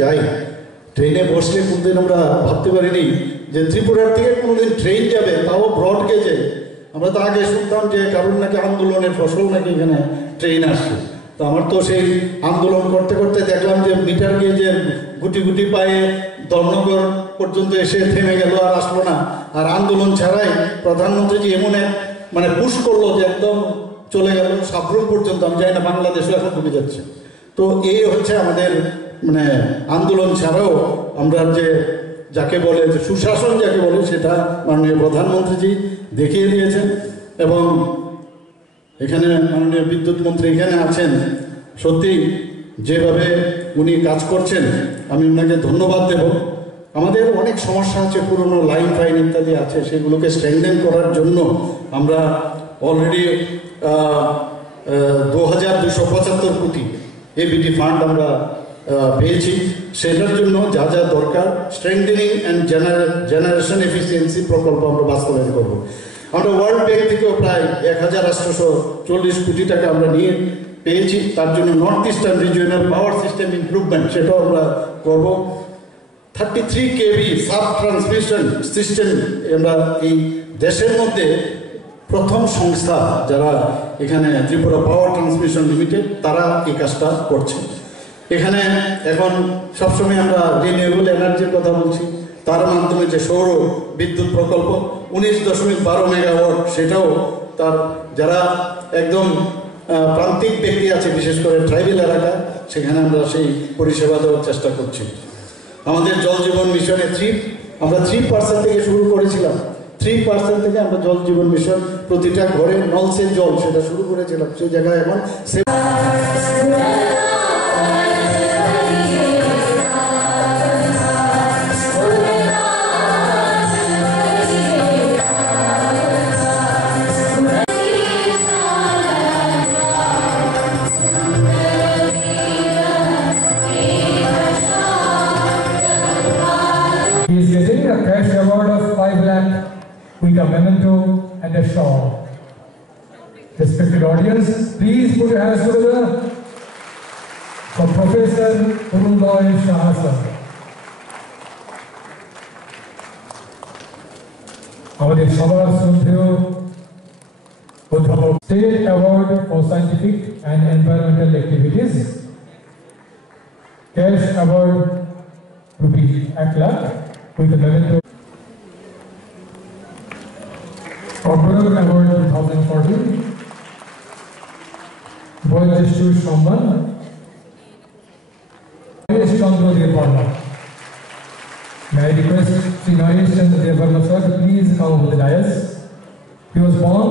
যাই ট্রেনে বসলে কোনদিন আমরা ভাবতে পারিনি যে ত্রিপুরার থেকে কোনোদিন ট্রেন যাবে, তাও ব্রড গেজে। আমরা তো আগে শুনতাম যে কারণ নাকি আন্দোলনের ফসল নাকি এখানে ট্রেন আসছে। তো আমার তো সেই আন্দোলন করতে করতে দেখলাম যে মিটার গেজে গুটি গুটি পায়ে ধর্মনগর পর্যন্ত এসে থেমে গেল, আর আসলো না। আর আন্দোলন ছাড়াই প্রধানমন্ত্রীজি এমন এক মানে পুশ করলো যে একদম চলে গেল সাবরুম পর্যন্ত। আমি জানি না বাংলাদেশও এখন ঢুকে যাচ্ছে। তো এই হচ্ছে আমাদের মানে আন্দোলন ছাড়াও আমরা যে যাকে বলে যে সুশাসন যাকে বলে সেটা মাননীয় প্রধানমন্ত্রীজি দেখিয়ে দিয়েছেন। এবং এখানে মাননীয় বিদ্যুৎ মন্ত্রী এখানে আছেন, সত্যি যেভাবে উনি কাজ করছেন আমি ওনাকে ধন্যবাদ দেব। আমাদের অনেক সমস্যা আছে, পুরনো লাইন ফাইন ইত্যাদি আছে, সেগুলোকে স্ট্রেংথেন করার জন্য আমরা অলরেডি 2275 কোটি এবিটি ফান্ড আমরা পেয়েছি। সেটার জন্য যা যা দরকার স্ট্রেংথেনিং অ্যান্ড জেনারেশন এফিসিয়েন্সি প্রকল্প আমরা বাস্তবায়ন করব। আমরা ওয়ার্ল্ড ব্যাংক থেকেও প্রায় 1840 কোটি টাকা আমরা নিয়ে পেয়েছি। তার জন্য north eastern regional power system improvement সেটাও আমরা করব। 33 kV সাব ট্রান্সমিশন সিস্টেম আমরা এই দেশের মধ্যে প্রথম সংস্থা যারা এখানে ত্রিপুরা পাওয়ার ট্রান্সমিশন লিমিটেড, তারা এই কাজটা করছে। এখানে এখন সবসময় আমরা রিনিউয়েবল এনার্জির কথা বলছি, তার মাধ্যমে যে সৌর বিদ্যুৎ প্রকল্প 19.12 মেগাওয়াট, সেটাও তার যারা একদম প্রান্তিক ব্যক্তি আছে বিশেষ করে ট্রাইবেল এলাকা, সেখানে আমরা সেই পরিষেবা দেওয়ার চেষ্টা করছি। আমাদের জল জীবন মিশনে আমরা 3% থেকে শুরু করেছিলাম। 3% থেকে আমরা জল জীবন মিশন প্রতিটা ঘরে নলসের জল সেটা শুরু করেছিলাম, সেই জায়গায় এখন He is getting a cash award of 5 lakh with a memento and a shawl. Respected audience, please put your hands together for Professor Urunloy Shah sir. আমাদের সবার শ্রদ্ধেয় অধ্যাপক State Award for Scientific and Environmental Activities, Cash Award rupees 1 lakh with a memento. Corporate Award 2014, Boyjesh Shomban, Naresh Chandra Devarma. May I request Sri Naresh Chandra Devarma sir to please come over the dais. He was born